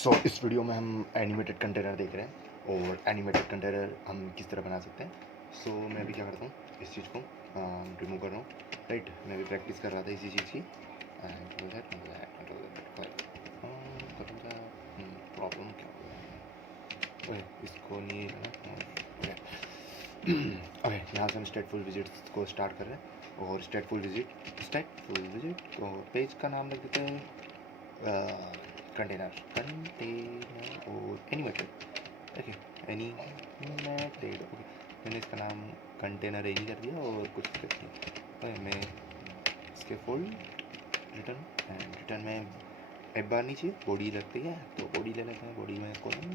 इस वीडियो में हम एनिमेटेड कंटेनर देख रहे हैं और एनिमेटेड कंटेनर हम किस तरह बना सकते हैं। मैं अभी क्या करता हूँ, इस चीज़ को रिमूव कर रहा हूँ। राइट, मैं भी प्रैक्टिस कर रहा था इसी चीज़ की। प्रॉब्लम क्या हो गया, ओके इसको नहीं ओके ओके यहाँ से हम स्टेटफुल विजिट को स्टार्ट कर रहे हैं और स्टेटफुल विजिट तो पेज का नाम लिख देते हैं कंटेनर और एनिमेटेड। ओके एनिमेटेड, ओके मैंने इसका नाम कंटेनर एनी कर दिया और कुछ कर दिया। ओके मैं इसके फोल्ड रिटर्न में एक बार नीचे बॉडी लगती है तो बॉडी ले लेते हैं। बॉडी में कॉलम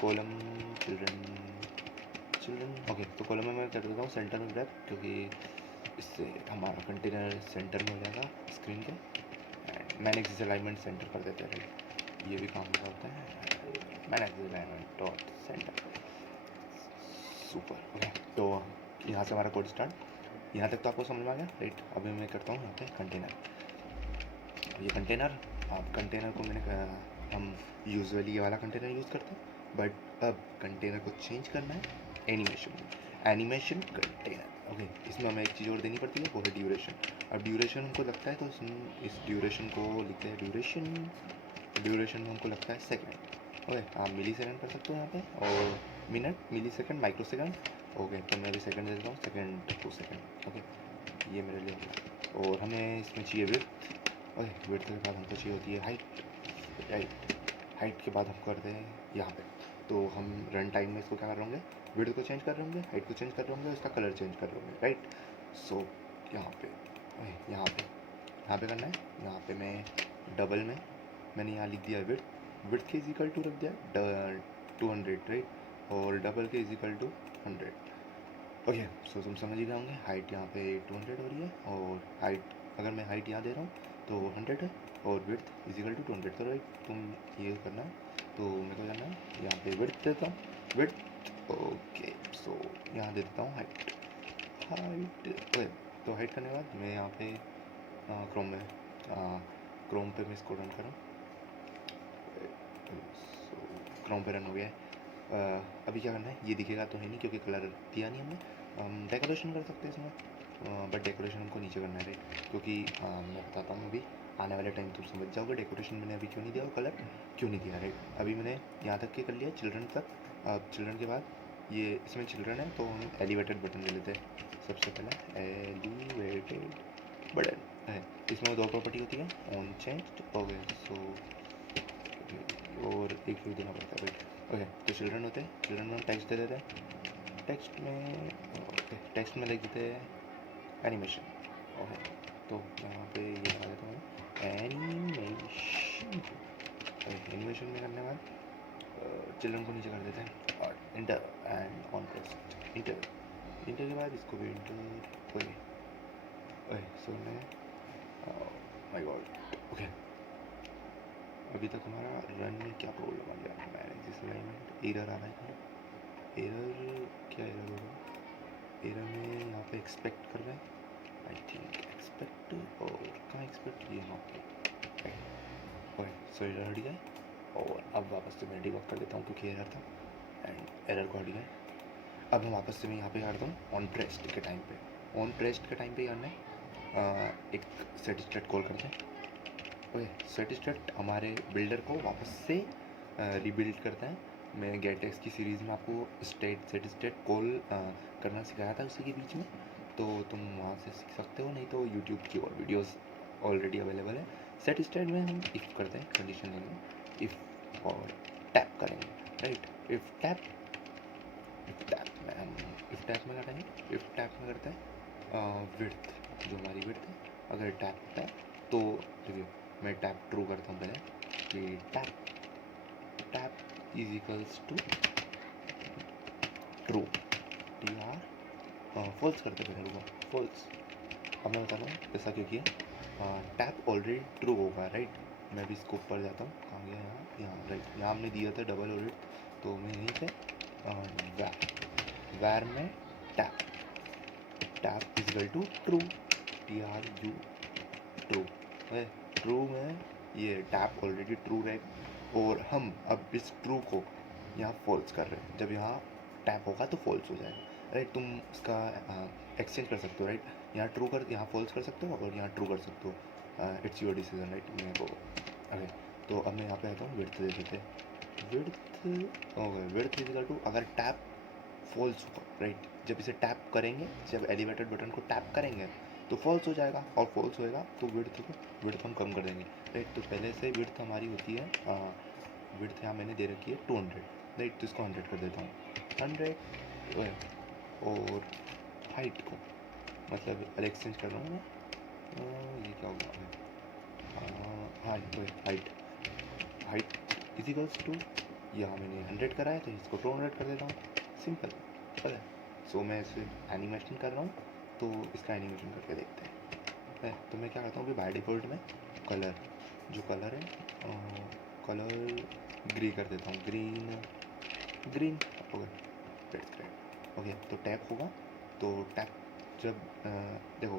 कॉलम चिल्ड्रन ओके। तो कॉलम में मैं कर देता हूँ सेंटर में ग्रैब, क्योंकि इससे हमारा कंटेनर सेंटर में हो जाएगा स्क्रीन के। एंड मैनेज अलाइनमेंट सेंटर कर देते हैं, ये भी काम होता है। Manage alignment dot centre, super. Okay तो यहाँ से हमारा कोड स्टार्ट, यहाँ तक तो आपको समझ में आ गया। राइट, अभी मैं करता हूँ यहाँ पे कंटेनर। ये कंटेनर कंटेनर को हम यूजुअली ये वाला कंटेनर यूज़ करते हैं, बट अब कंटेनर को चेंज करना है एनिमेशन कंटेनर। ओके इसमें हमें एक चीज़ और देनी पड़ती है, वो है ड्यूरेशन। अब ड्यूरेशन हमको लगता है तो इस ड्यूरेशन को लिखते हैं ड्यूरेशन में हमको लगता है सेकंड। ओके आप मिली सेकंड कर सकते हो यहाँ पे, और मिनट, मिली सेकंड, माइक्रो सेकंड। ओके तो मैं भी सेकंड दे देता हूँ, सेकंड टू सेकंड। ओके ये मेरे लिए हो गया। और हमें इसमें चाहिए विड्थ। ओके विड्थ के बाद हमको चाहिए होती है हाइट के बाद हम करते हैं यहाँ पे। तो हम रन टाइम में इसको क्या कर रहे होंगे, विड्थ को चेंज कर रहे होंगे, हाइट को चेंज कर रहे होंगे, इसका कलर चेंज कर रहे होंगे। राइट, सो यहाँ पे करना है। यहाँ पे मैं डबल में मैंने यहाँ लिख दिया विड्थ के इजिकल टू रख दिया 200। राइट, और डबल के इजिकल टू 100। ओके सो तुम समझ ही गए होंगे। हाइट यहाँ पे 200 हो रही है, और हाइट अगर मैं हाइट यहाँ दे रहा हूँ तो 100 है, और विड्थ इजिकल टू 200। तो राइट तुम ये करना है, तो मेरे को करना है यहाँ पे विड्थ देता हूँ, विड्थ। ओके सो यहाँ दे देता हूँ हाइट। ओके तो हाइट करने के बाद मैं यहाँ पे क्रोम पे मैं इसको रन करूँ। क्रोम पे रन हो गया है। अभी क्या करना है, ये दिखेगा तो है नहीं क्योंकि कलर दिया नहीं हमने। हम डेकोरेशन कर सकते हैं इसमें, बट डेकोरेशन हमको नीचे करना है। राइट, क्योंकि मैं बताता हूँ अभी आने वाले टाइम तुम समझ जाओगे डेकोरेशन मैंने अभी क्यों नहीं दिया और कलर क्यों नहीं दिया। राइट, अभी मैंने यहाँ तक के कर लिया चिल्ड्रन तक। अब चिल्ड्रन के बाद ये इसमें चिल्ड्रन है तो हम एलिवेटेड बटन ले लेते हैं। सबसे पहला एलिवेटेड बटन है, इसमें दो प्रॉपर्टी होती है, ऑन चेंज्ड। ओके सो और एक ही देना पड़ता है। ओके तो चिल्ड्रन होते हैं, चिल्ड्रन में टेक्स्ट दे देते हैं। टेक्स्ट में लिख देते हैं एनिमेशन। ओके तो यहाँ पे ये लगा देता हूँ एनिमेशन। एनिमेशन में करने के बाद चिल्ड्रन को नीचे कर देते हैं और inter and on press inter के बाद इसको भी इंटर। ओके सो मैं माय गॉड। ओके अभी तक हमारा रन में क्या प्रॉब्लम आ गया, मैनेज दिस अलाइनमेंट एरर आ रहा है। एरर क्या एरर होगा, एरर में यहाँ पे एक्सपेक्ट कर रहा है आई थिंक एक्सपेक्ट, और कहाँ एक्सपेक्ट ये यहाँ पे। ओके सो एरर हट गया, और अब वापस से मैं डिबग कर देता हूँ क्योंकि एरर था एंड एरर को हट गया। अब हम वापस से मैं यहाँ पे करता हूँ ऑन प्रेस्ड के टाइम पे करना है एक सेट कॉल करते हैं। ओके सेट हमारे बिल्डर को वापस से रिबिल्ड करता है। मैं गेटेक्स की सीरीज़ में आपको सेट कॉल करना सिखाया था उसी के बीच में, तो तुम वहाँ से सीख सकते हो, नहीं तो यूट्यूब की और वीडियोस ऑलरेडी अवेलेबल है। सेट में हम इफ़ करते हैं, कंडीशन लेंगे इफ़ और टैप करेंगे। राइट, इफ़ टैप में हम इफ़ टैप में करते हैं विड्थ, जो हमारी विड्थ है। अगर टैप होता है तो देखिए मैं टैप ट्रू करता हूँ पहले कि tap is equals to true, false करते पहले होगा फॉल्स। अब मैं बताता हूँ ऐसा क्यों किया। टैप ऑलरेडी ट्रू होगा। राइट, मैं भी इसको ऊपर जाता हूँ, कहाँ गया यहाँ। राइट, यहाँ हमने दिया था डबल और तो मैं यहीं से वैर में tap is equal to true, TRU true. True में ये टैप ऑलरेडी ट्रू है और हम अब इस ट्रू को यहाँ फॉल्स कर रहे हैं। जब यहाँ टैप होगा तो फॉल्स हो जाएगा, राइट। तुम इसका एक्सचेंज कर सकते हो, राइट। यहाँ ट्रू कर, यहाँ फॉल्स कर सकते हो और यहाँ ट्रू कर सकते हो। It's your decision, right. मेरे को ओके, तो अब मैं यहाँ पे आता हूँ, विड्थ दे देते हैं। Width okay, width is equal to, अगर टैप फॉल्स होगा, राइट। जब इसे टैप करेंगे, जब एलिवेटेड बटन को टैप करेंगे तो फॉल्स हो जाएगा, और फॉल्स होएगा तो विड्थ हम कम कर देंगे, राइट। तो पहले से विड्थ हमारी होती है, विड्थ यहाँ मैंने दे रखी है 200, राइट। तो इसको 100 कर देता हूँ, 100। और हाइट को मतलब एक्सचेंज कर रहा हूँ मैं, ये क्या होगा, हाइट हाइट इजिकल्स टू, यहाँ मैंने 100 करा है तो इसको 200 कर देता हूँ, सिंपल, पता है। सो मैं इसे एनिमेशन कर रहा हूँ, तो इसका एनिमेशन करके देखते हैं। तो मैं क्या करता हूँ, अभी बाय डिफ़ॉल्ट में कलर, जो कलर है कलर ग्रे कर देता हूँ, green okay, let's great. Okay, तो टैप होगा, तो टैप जब देखो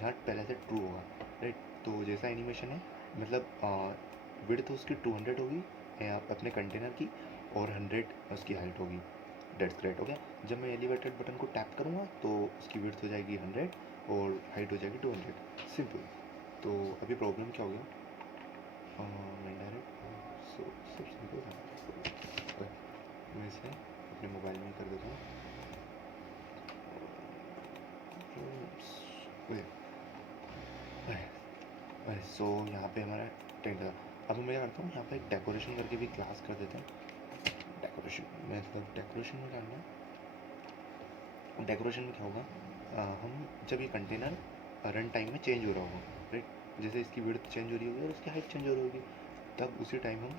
यहाँ पहले से ट्रू होगा, राइट। तो जैसा एनिमेशन है, मतलब विड्थ उसकी 200 होगी अपने कंटेनर की, और 100 उसकी हाइट होगी, डेट्स ग्रेट। ओके, जब मैं एलिवेटेड बटन को टैप करूँगा तो उसकी विड्थ हो जाएगी 100 और हाइट हो जाएगी 200, सिंपल। तो अभी प्रॉब्लम क्या हो गया, मैं डायरेक्ट सब सिंपल था। मैं इसे अपने मोबाइल में कर देता हूँ, सो यहाँ पे हमारा टेंट है। अब मैं क्या करता हूँ, यहाँ पे एक डेकोरेशन करके भी क्लास कर देते हैं। डेकोरेशन मतलब डेकोरेशन में करना है, डेकोरेशन में क्या होगा, हम जब ये कंटेनर रन टाइम में चेंज हो रहा होगा, राइट। जैसे इसकी विड्थ चेंज हो रही होगी और इसकी हाइट चेंज हो रही होगी, तब उसी टाइम हम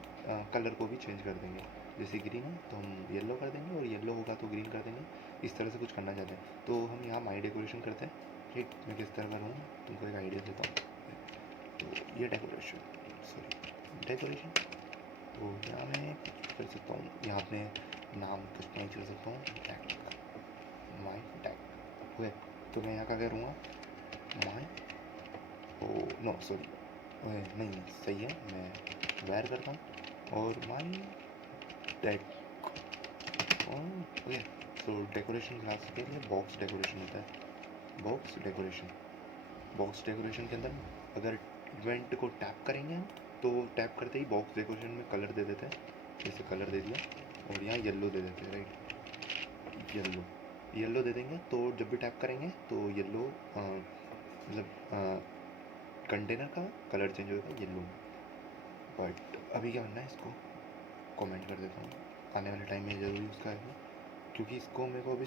कलर को भी चेंज कर देंगे। जैसे ग्रीन है तो हम येलो कर देंगे, और येलो होगा तो ग्रीन कर देंगे। इस तरह से कुछ करना चाहते हैं तो हम यहाँ माई डेकोरेशन करते हैं, ठीक। मैं किस तरह करूँ तुमको एक आइडिया देता हूँ। तो ये डेकोरेशन तो यहाँ मैं कर सकता हूँ, यहाँ अपने नाम कस्टमाइज कर सकता हूँ, टैग, माई टैग। ओके, तो मैं यहाँ क्या करूँगा, माई नो सॉरी, नहीं सही है, मैं वेयर करता हूँ और माई टैग। ओके, तो डेकोरेशन क्लास के लिए बॉक्स डेकोरेशन होता है, बॉक्स डेकोरेशन के अंदर अगर इवेंट को टैप करेंगे हम, तो टैप करते ही बॉक्स डेकोरेशन में कलर दे देते हैं, जैसे कलर दे दिया, और यहाँ येलो दे देते हैं, राइट। येलो दे देंगे, तो जब भी टैप करेंगे तो येलो मतलब कंटेनर का कलर चेंज होगा येलो। बट अभी क्या करना है, इसको कमेंट कर देता हूँ, आने वाले टाइम में ज़रूर यूज़ करेंगे, क्योंकि इसको मेरे को अभी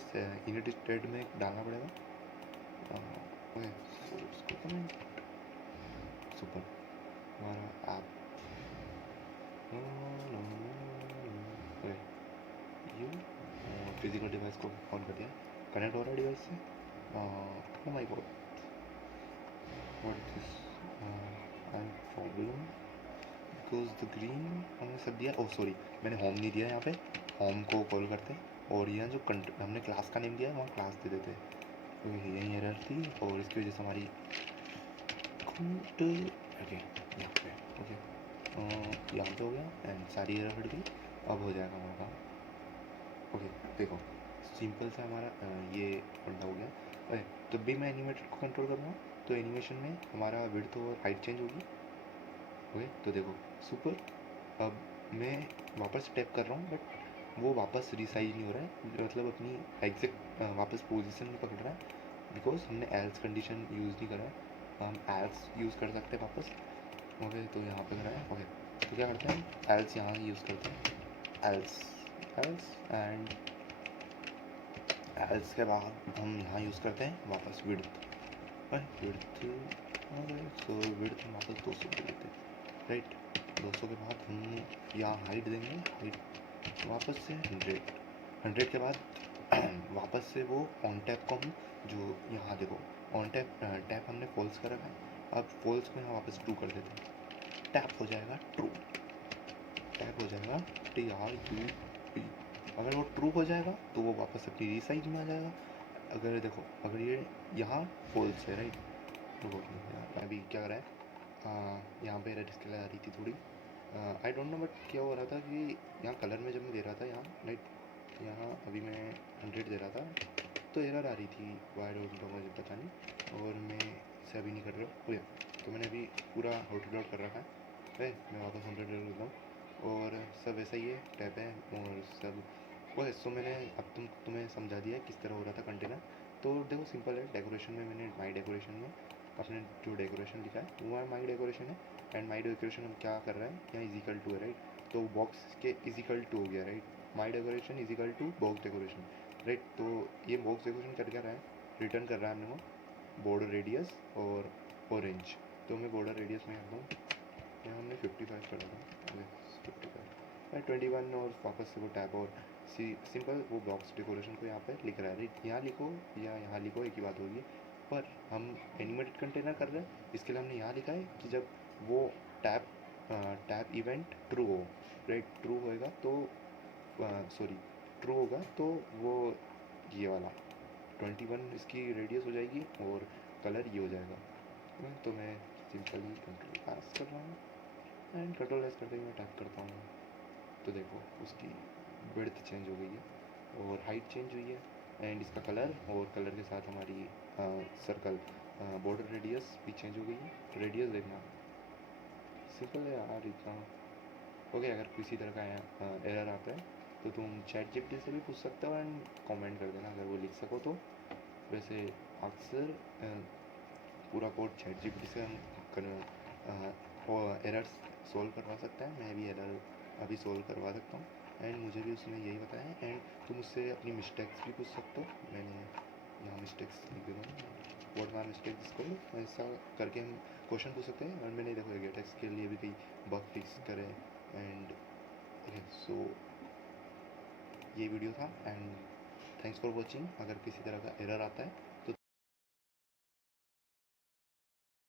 इनिट स्टेट में डालना पड़ेगा। ओके, सो इसको कमेंट, सुपर, हमारा ऐप यू फिजिकल डिवाइस को ऑन कर दिया, कनेक्ट हो रहा है डिवाइस से। Oh my God, what this I problem, because the green हमने सब दिया, ओह सॉरी मैंने होम नहीं दिया, यहाँ पे होम को कॉल करते और यहाँ जो हमने क्लास का नेम दिया है वहाँ क्लास दे देते। तो यही एरर थी और इसकी वजह से हमारी ओके यहाँ पे ओके यहाँ पे हो गया एंड सारी एरर हट गई। अब हो जाएगा हमारा काम। ओके देखो, सिंपल सा हमारा ये बंदा हो गया। ओके, तो भी मैं एनिमेटेड को कंट्रोल करूँगा तो एनिमेशन में हमारा विड्थ और हाइट चेंज होगी। ओके, तो देखो सुपर। अब मैं वापस टैप कर रहा हूँ बट वो वापस रिसाइज नहीं हो रहा है, मतलब अपनी एग्जैक्ट वापस पोजीशन में पकड़ रहा है, बिकॉज हमने एल्स कंडीशन यूज़ नहीं करा है। हम एल्स यूज़ कर सकते हैं वापस। ओके, तो यहाँ पे करा है। ओके, तो क्या करते हैं, एल्स यहाँ यूज़ करते हैं, एल्स एंड एल्स के बाद हम यहाँ यूज़ करते हैं वापस विड्थ, सो विड्थ हम वापस 200 दे देते हैं, राइट। 200 के बाद हम यहाँ हाइट देंगे, हाइट वापस से 100 के बाद वापस से वो ऑन टैप को हम जो यहाँ देखो ऑन टैप हमने फॉल्स कर रखा है, अब फॉल्स को यहाँ वापस ट्रू कर देते हैं, टैप हो जाएगा ट्रू, टैप हो जाएगा TRUE। अगर वो ट्रू हो जाएगा तो वो वापस अपनी रीसाइज में आ जाएगा। अगर देखो, अगर ये यहाँ फॉल्स है, राइट, तो अभी क्या कर रहा है, यहाँ पे एरर इसके लिए आ रही थी थोड़ी, आई डोंट नो बट क्या हो रहा था कि यहाँ कलर में जब मैं दे रहा था यहाँ लाइक यहाँ अभी मैं 100 दे रहा था तो एरर आ रही थी, वाई डोंट नो मुझे पता नहीं, और मैं इसे अभी नहीं कर रहा हूँ। तो मैंने अभी पूरा होटल लोड कर रखा है, मैं वापस 100 ले लेता हूँ और सब वैसा ही है, टैप है और सब वो है। सो मैंने अब तुम्हें समझा दिया है किस तरह हो रहा था कंटेनर। तो देखो सिंपल है, डेकोरेशन में मैंने माई डेकोरेशन में अपने जो डेकोरेशन लिखा है वो माई डेकोरेशन है, एंड माई डेकोरेशन हम क्या कर रहे हैं यहाँ इजिकल टू है राइट, तो बॉक्स के इजिकल टू हो गया right, my decoration is equal to box decoration right. तो ये बॉक्स डेकोरेशन कर क्या रहा है, रिटर्न कर रहा है हम लोग बॉर्डर रेडियस और ऑरेंज। तो मैं बॉर्डर रेडियस में करता हूँ, यहाँ हमने 55 कर था, 55 21 और वापस से वो टैब और सिंपल वो बॉक्स डेकोरेशन को यहाँ पे लिख रहा है राइट, यहाँ लिखो या यहाँ लिखो एक ही बात होगी, पर हम एनिमेटेड कंटेनर कर रहे हैं इसके लिए हमने यहाँ लिखा है कि जब वो टैब टैब इवेंट ट्रू हो राइट, ट्रू होएगा तो सॉरी ट्रू होगा तो वो ये वाला 21 इसकी रेडियस हो जाएगी और कलर ये हो जाएगा। तो मैं सिंपली कंट्रोल एस कर रहा हूँ एंड कंट्रोल एस करते ही मैं टाइप करता हूँ, तो देखो उसकी विड्थ चेंज हो गई है और हाइट चेंज हुई है एंड इसका कलर और कलर के साथ हमारी सर्कल बॉर्डर रेडियस भी चेंज हो गई है। रेडियस देखना सिंपल है यार इतना। ओके, अगर किसी तरह का एरर आता है तो तुम चैट जीपीटी से भी पूछ सकते हो एंड कमेंट कर देना अगर वो लिख सको तो। वैसे अक्सर पूरा कोड चैट जीपीटी से हम एरर्स सॉल्व करवा सकते हैं, मैं भी एरर अभी सॉल्व करवा सकता हूँ एंड मुझे भी उसने यही बताया है। एंड तुम उससे अपनी मिस्टेक्स भी पूछ सकते हो, मैंने यहाँ मिस्टेक्स लिख देता हूँ, व्हाट माय मिस्टेक इसको ऐसा करके हम क्वेश्चन पूछ सकते हैं। और मैंने देखो गेटेक्स के लिए भी कई बग फिक्स करे एंड ओके। सो ये वीडियो था एंड थैंक्स फॉर वॉचिंग। अगर किसी तरह का एरर आता है